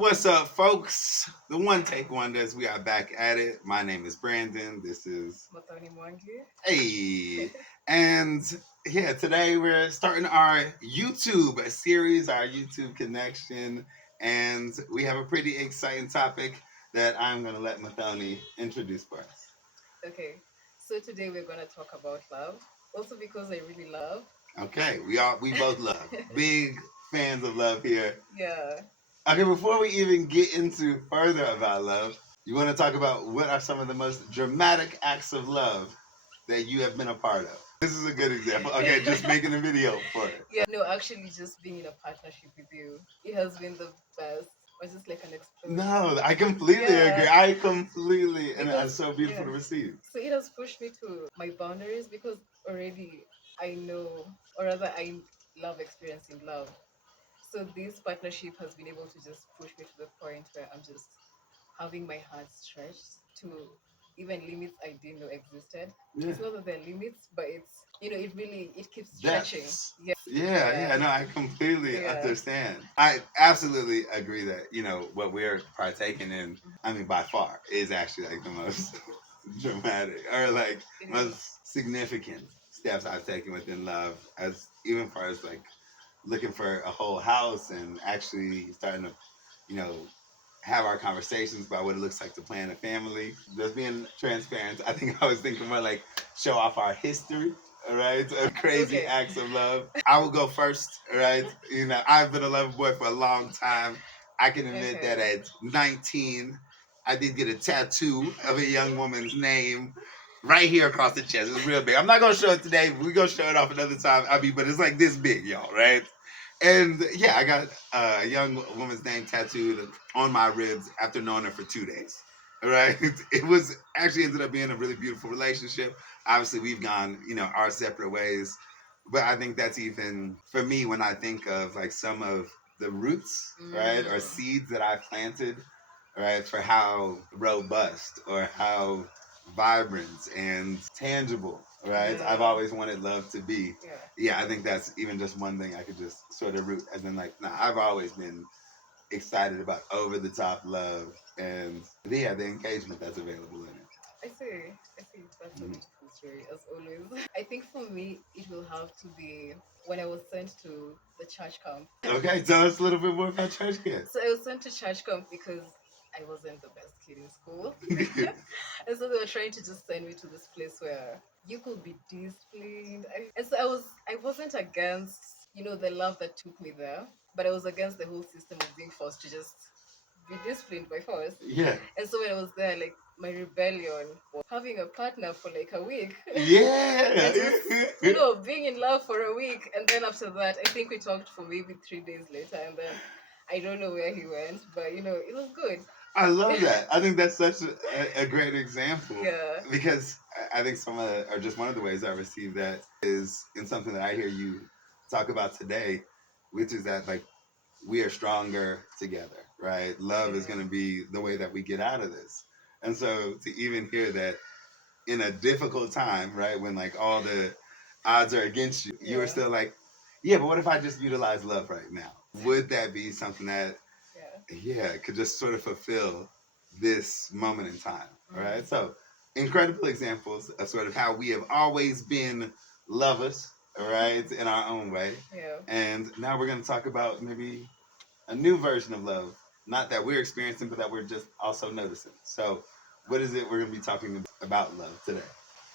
What's up, folks? The One Take Wonders. We are back at it. My name is Brandon. This is Matoni Mwangi. Hey, and yeah, today we're starting our YouTube series, our YouTube connection, and we have a pretty exciting topic that I'm gonna let Mathoni introduce for us. Okay, so today we're going to talk about love. Also because I really love. Okay, we both love. Big fans of love here. Yeah. Okay, before we even get into further about love, you want to talk about what are some of the most dramatic acts of love that you have been a part of? This is a good example. Okay, just making a video for it. Yeah, no, actually, just being in a partnership with you, it has been the best. It's just like an explosion. No, I completely agree. Yeah, I completely, and it's because, so beautiful yeah. to receive. So it has pushed me to my boundaries because already I know, or rather, I love experiencing love. So this partnership has been able to just push me to the point where I'm just having my heart stretched to even limits I didn't know existed. Yeah. It's not that they're limits, but it's it really it keeps stretching. Depths. Yeah. Yeah, no, I completely Yeah. understand. I absolutely agree that, what we're partaking in, I mean, by far, is actually like the most dramatic or like It is. most significant steps I've taken within love, as even far as like looking for a whole house and actually starting to, you know, have our conversations about what it looks like to plan a family. Just being transparent, I think I was thinking more like show off our history, all right, of crazy Okay. acts of love. I will go first, all right. I've been a lover boy for a long time. I can admit that Okay. at 19, I did get a tattoo of a young woman's name right here across the chest. It's real big. I'm not gonna show it today. We're gonna show it off another time. But it's like this big, y'all, right? And yeah, I got a young woman's name tattooed on my ribs after knowing her for 2 days. All right. It was actually ended up being a really beautiful relationship. Obviously, we've gone, our separate ways. But I think that's even for me when I think of like some of the roots, right, or Mm. seeds that I planted, right, for how robust or how vibrant and tangible, right, I've Yeah. always wanted love to be. Yeah. Yeah, I think that's even just one thing I could just sort of root as in like, nah, I've always been excited about over the top love and yeah, the engagement that's available in it. I see. I see. That's a Mhm. beautiful story, as always. I think for me, it will have to be when I was sent to the church camp. Okay, tell us a little bit more about church kids. So I was sent to church camp because I wasn't the best kid in school. And so they were trying to just send me to this place where you could be disciplined. And so I wasn't against, the love that took me there, but I was against the whole system of being forced to just be disciplined by force. Yeah. And so when I was there, like my rebellion was having a partner for like a week. Yeah. And just, being in love for a week. And then after that, I think we talked for maybe 3 days later. And then I don't know where he went, but it was good. I love that. I think that's such a great example. Yeah. Because I think some of the, or just one of the ways I receive that is in something that I hear you talk about today, which is that like we are stronger together, right? Love is Yeah. going to be the way that we get out of this. And so to even hear that in a difficult time, right, when like all the odds are against you, you are Yeah. still like, yeah, but what if I just utilize love right now? Would that be something that Yeah. yeah, could just sort of fulfill this moment in time. All right. Mm. So incredible examples of sort of how we have always been lovers, all right, in our own way. Yeah. And now we're going to talk about maybe a new version of love, not that we're experiencing, but that we're just also noticing. So, what is it we're going to be talking about love today?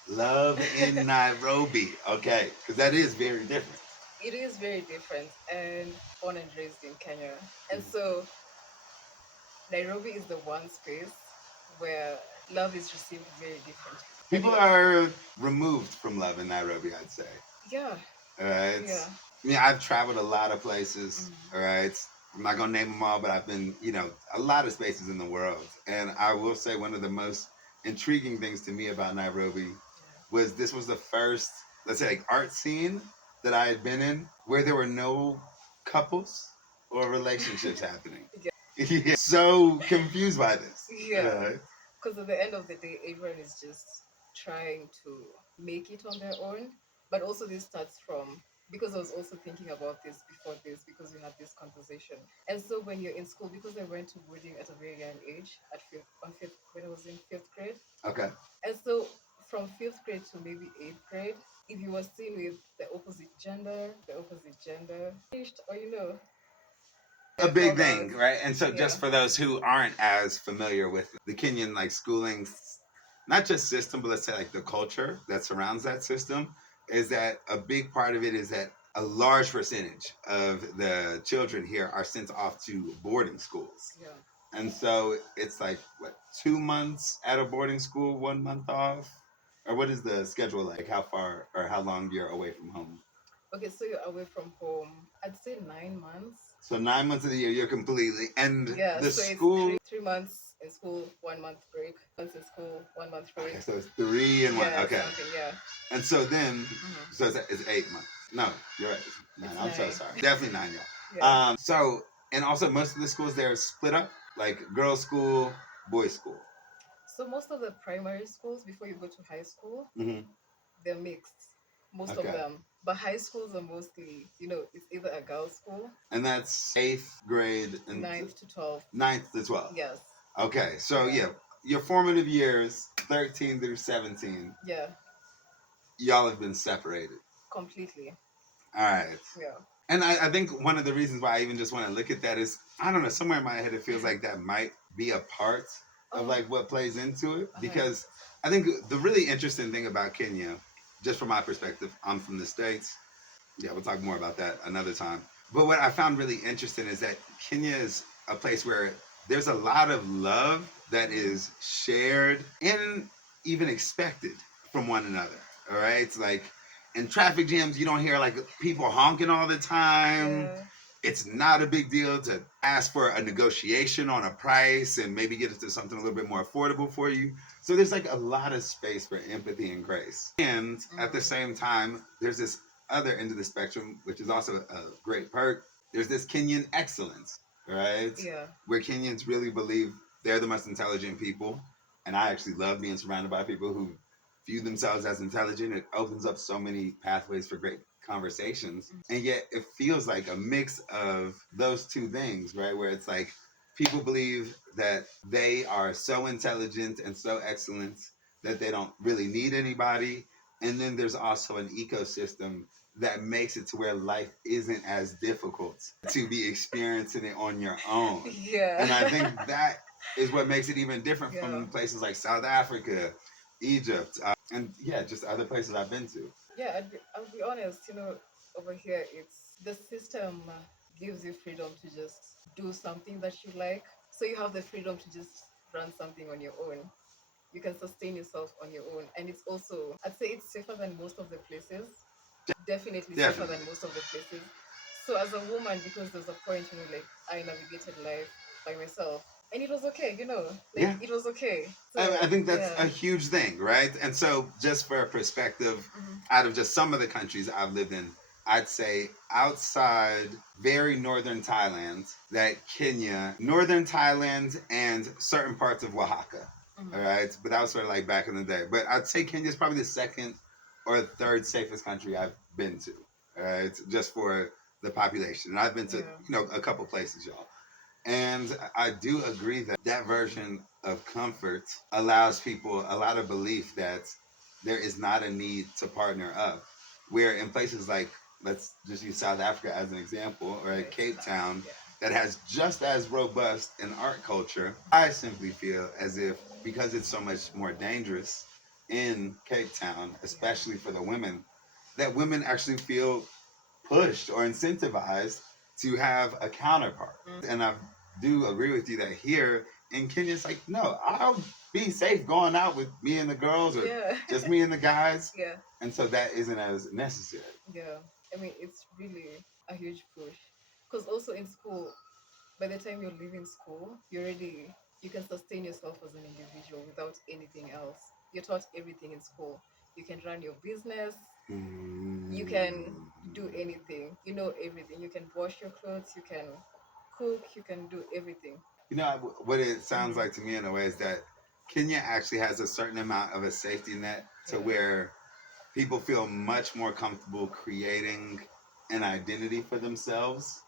Love in Nairobi. Okay, because that is very different. It is very different and born and raised in Kenya. And so Nairobi is the one space where love is received very differently. People are removed from love in Nairobi, I'd say. Yeah. All right. Yeah. I mean, I've traveled a lot of places. Mm. All right. I'm not gonna name them all, but I've been, a lot of spaces in the world. And I will say one of the most intriguing things to me about Nairobi was this was the first, let's say, like art scene that I had been in where there were no couples or relationships happening. Yeah. Yeah. So confused by this. Yeah. Because at the end of the day, everyone is just trying to make it on their own. But also, this starts from because I was also thinking about this before this because we had this conversation. And so when you're in school, because I went to boarding at a very young age, at when I was in fifth grade, Okay. and so from fifth grade to maybe eighth grade, if you were seen with the opposite gender, or A I big found out, thing, right? And so, yeah, just for those who aren't as familiar with the Kenyan like schooling, not just system, but let's say like the culture that surrounds that system, is that a big part of it is that a large percentage of the children here are sent off to boarding schools. yeah. And so it's like what, 2 months at a boarding school, 1 month off, or what is the schedule like? How far or how long you're away from home? Okay, so you're away from home. I'd say 9 months. So 9 months of the year you're completely, and Yeah, the so it's school. 3 months in school, 1 month break. Months in school, 1 month break. Okay, so it's 3 and 1. Yeah, Okay, something. Yeah. and so then, Hmm. so it's 8 months. No, you're right. It's nine. It's I'm so 9. sorry. Definitely 9, y'all. Yeah. So and also most of the schools there are split up, like girls' school, boys' school. So most of the primary schools before you go to high school, Hmm. they're mixed. Most of Okay, them. But high schools are mostly, it's either a girls' school, and that's 8th grade and ninth to 12th. 9th to 12th. Yes. Okay, so Yeah. yeah, your formative years, 13 through 17, Yeah. y'all have been separated. Completely. All right. Yeah. And I think one of the reasons why I even just want to look at that is, I don't know, somewhere in my head it feels like that might be a part of Oh. like what plays into it. Uh-huh. Because I think the really interesting thing about Kenya, just from my perspective, I'm from the States. Yeah, we'll talk more about that another time. But what I found really interesting is that Kenya is a place where there's a lot of love that is shared and even expected from one another. All right. It's like in traffic jams, you don't hear like people honking all the time. Yeah. It's not a big deal to ask for a negotiation on a price and maybe get it to something a little bit more affordable for you. So there's like a lot of space for empathy and grace. And at the same time, there's this other end of the spectrum, which is also a great perk. There's this Kenyan excellence, right? Yeah. Where Kenyans really believe they're the most intelligent people. And I actually love being surrounded by people who view themselves as intelligent. It opens up so many pathways for great conversations. And yet it feels like a mix of those two things, right? Where it's like people believe that they are so intelligent and so excellent that they don't really need anybody. And then there's also an ecosystem that makes it to where life isn't as difficult to be experiencing it on your own. Yeah. And I think that is what makes it even different Yeah. from places like South Africa, Egypt, and yeah, just other places I've been to. Yeah, I'll be honest, over here, it's the system gives you freedom to just do something that you like. So you have the freedom to just run something on your own. You can sustain yourself on your own. And it's also, I'd say it's safer than most of the places. Definitely safer Definitely. than most of the places. So as a woman, because there's a point, like I navigated life by myself. And it was okay, Yeah. it was okay. So I think that's yeah. a huge thing, right? And so, just for a perspective, out of just some of the countries I've lived in, I'd say outside very northern Thailand, that Kenya, northern Thailand, and certain parts of Oaxaca, all right? But that was sort of like back in the day. But I'd say Kenya is probably the second or third safest country I've been to, all right? Just for the population. And I've been to, a couple places, y'all. And I do agree that that version of comfort allows people a lot of belief that there is not a need to partner up. Where in places like, let's just use South Africa as an example, or Cape Town, that has just as robust an art culture, I simply feel as if because it's so much more dangerous in Cape Town, especially for the women, that women actually feel pushed or incentivized to have a counterpart. And I do agree with you that here in Kenya, it's like, no, I'll be safe going out with me and the girls or just me and the guys. Yeah. And so that isn't as necessary. Yeah. I mean, it's really a huge push. Because also in school, by the time you're leaving school, you can sustain yourself as an individual without anything else. You're taught everything in school. You can run your business. You can do anything. You know everything. You can wash your clothes. You can cook. You can do everything. You know, what it sounds like to me in a way is that Kenya actually has a certain amount of a safety net to where people feel much more comfortable creating an identity for themselves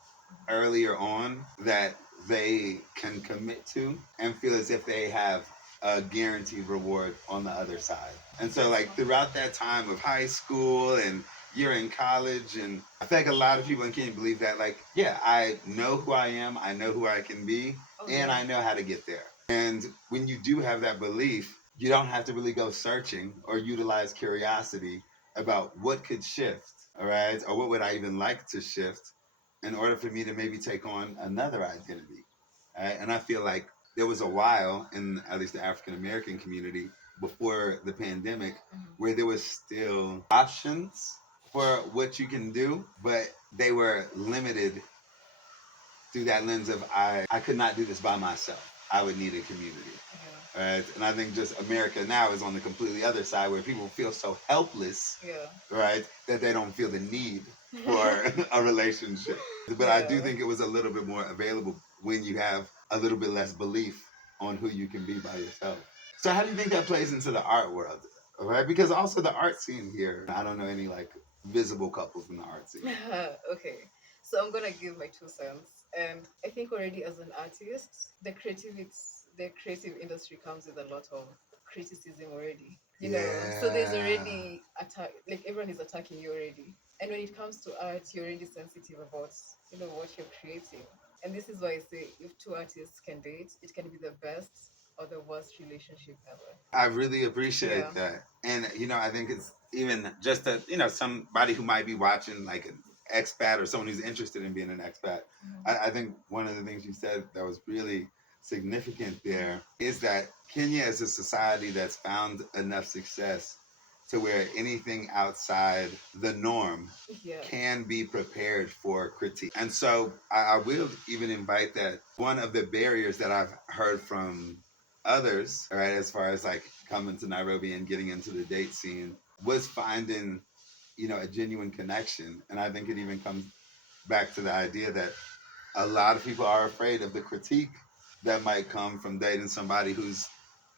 earlier on that they can commit to and feel as if they have a guaranteed reward on the other side. And so, like, throughout that time of high school and you're in college, and I feel like a lot of people in Kenya believe that, like, yeah, I know who I am, I know who I can be, and I know how to get there. And when you do have that belief, you don't have to really go searching or utilize curiosity about what could shift, all right, or what would I even like to shift in order for me to maybe take on another identity. Right? And I feel like there was a while in at least the African American community before the pandemic where there was still options for what you can do, but they were limited through that lens of I could not do this by myself. I would need a community. Right? And I think just America now is on the completely other side where people feel so helpless, right, that they don't feel the need for a relationship. But I do think it was a little bit more available when you have a little bit less belief on who you can be by yourself. So how do you think that plays into the art world? All right, because also the art scene here, I don't know any like visible couples in the art scene. Okay, so I'm gonna give my 2 cents, and I think already as an artist, the creative industry comes with a lot of criticism already. You know, so there's already attack. Like everyone is attacking you already, and when it comes to art, you're already sensitive about what you're creating. And this is why I say if two artists can date, it can be the best or the worst relationship ever. I really appreciate that. And I think it's even just that, somebody who might be watching like an expat or someone who's interested in being an expat. I think one of the things you said that was really significant there is that Kenya is a society that's found enough success to where anything outside the norm can be prepared for critique. And so I will even invite that one of the barriers that I've heard from others, all right, as far as like coming to Nairobi and getting into the date scene, was finding, a genuine connection. And I think it even comes back to the idea that a lot of people are afraid of the critique that might come from dating somebody who's,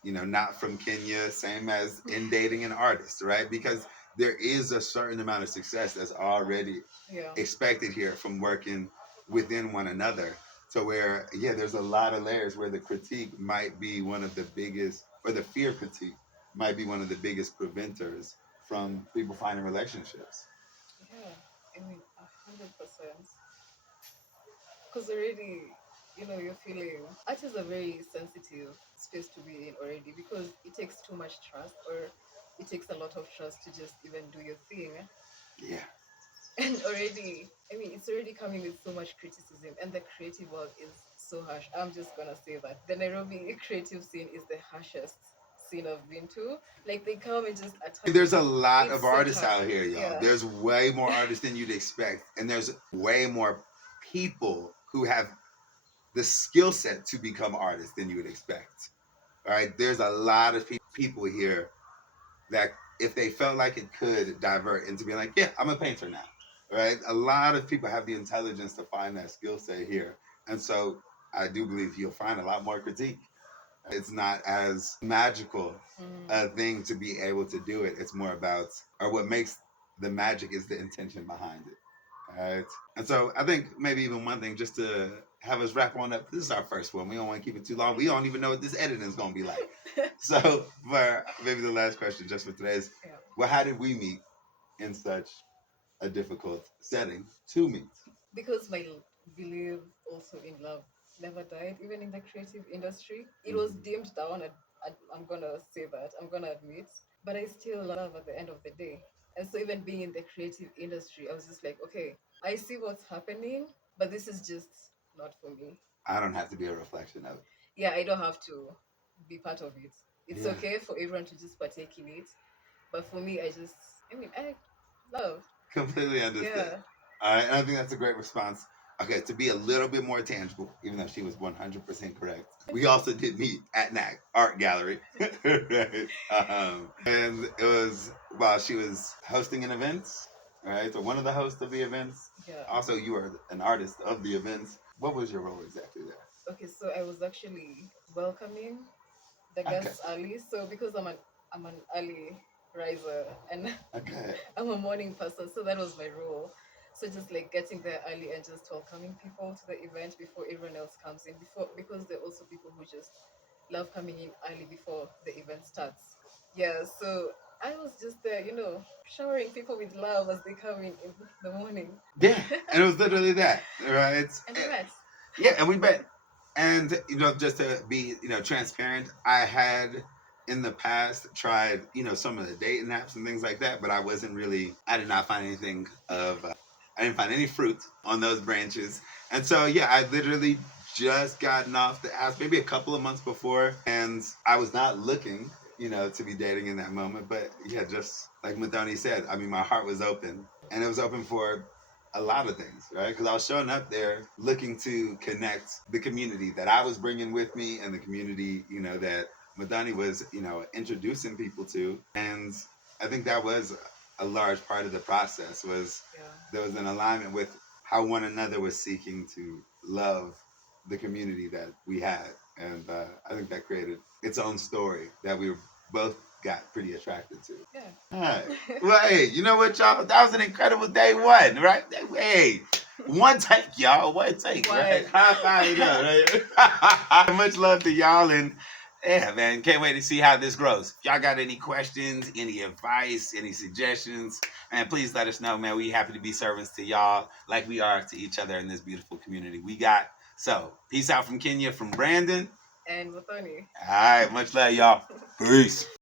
not from Kenya, same as in dating an artist, right? Because there is a certain amount of success that's already expected here from working within one another. So where, there's a lot of layers where the critique might be one of the biggest, or the fear critique might be one of the biggest preventers from people finding relationships. Yeah, I mean, 100%. Because already, you're feeling art is a very sensitive space to be in already because it takes too much trust, or it takes a lot of trust to just even do your thing. Yeah. And already, I mean, it's already coming with so much criticism, and the creative world is so harsh. I'm just gonna say that the Nairobi creative scene is the harshest scene I've been to. Like they come and just attack. There's a lot It's of so artists tough. out here, y'all. Yeah. There's way more artists than you'd expect, and there's way more people who have the skill set to become artists than you would expect. All right, there's a lot of people here that if they felt like it could divert into being like, yeah, I'm a painter now. Right? A lot of people have the intelligence to find that skill set here. And so I do believe you'll find a lot more critique. It's not as magical a thing to be able to do it. It's more about, or what makes the magic is the intention behind it. All right. And so I think maybe even one thing just to have us wrap on up. This is our first one. We don't want to keep it too long. We don't even know what this editing is going to be like. So for maybe the last question just for today is, well, how did we meet in such a difficult setting to meet? Because my belief also in love never died, even in the creative industry. It was dimmed down. I'm gonna say that. I'm gonna admit, but I still love at the end of the day. And so even being in the creative industry, I was just like, okay, I see what's happening, but this is just not for me. I don't have to be a reflection of it. Yeah, I don't have to be part of it. It's okay for everyone to just partake in it, but for me, I mean, I love. Completely understood. Yeah. All right, and I think that's a great response. Okay, to be a little bit more tangible, even though she was 100% correct, we also did meet at NAC Art Gallery. Right? And it was while she was hosting an event, right? So one of the hosts of the events. Yeah. Also, you are an artist of the events. What was your role exactly there? Okay, so I was actually welcoming the guests early. So because I'm an early riser and I'm a morning person, so that was my role. So just like getting there early and just welcoming people to the event before everyone else comes in. Before because there are also people who just love coming in early before the event starts. Yeah, so I was just there, showering people with love as they come in the morning. Yeah, and it was literally that, right? And we met. Yeah, and we met. And just to be transparent, I had in the past tried some of the dating apps and things like that, but I did not find anything of I didn't find any fruit on those branches. And so yeah, I literally just gotten off the apps maybe a couple of months before, and I was not looking to be dating in that moment. But yeah, just like Madoni said, I mean, my heart was open, and it was open for a lot of things, right? Because I was showing up there looking to connect the community that I was bringing with me and the community, that Madani was, introducing people to. And I think that was a large part of the process was Yeah. there was an alignment with how one another was seeking to love the community that we had. And I think that created its own story that we both got pretty attracted to. Yeah. All right. Well, hey, you know what, y'all? That was an incredible day one, right? Hey, one take, y'all. One take, right? High five it up, right? Much love to y'all, and yeah, man, can't wait to see how this grows. If y'all got any questions, any advice, any suggestions, man, please let us know, man. We happy to be servants to y'all like we are to each other in this beautiful community we got. So, peace out from Kenya, from Brandon. And Muthoni. All right, much love, y'all. Peace.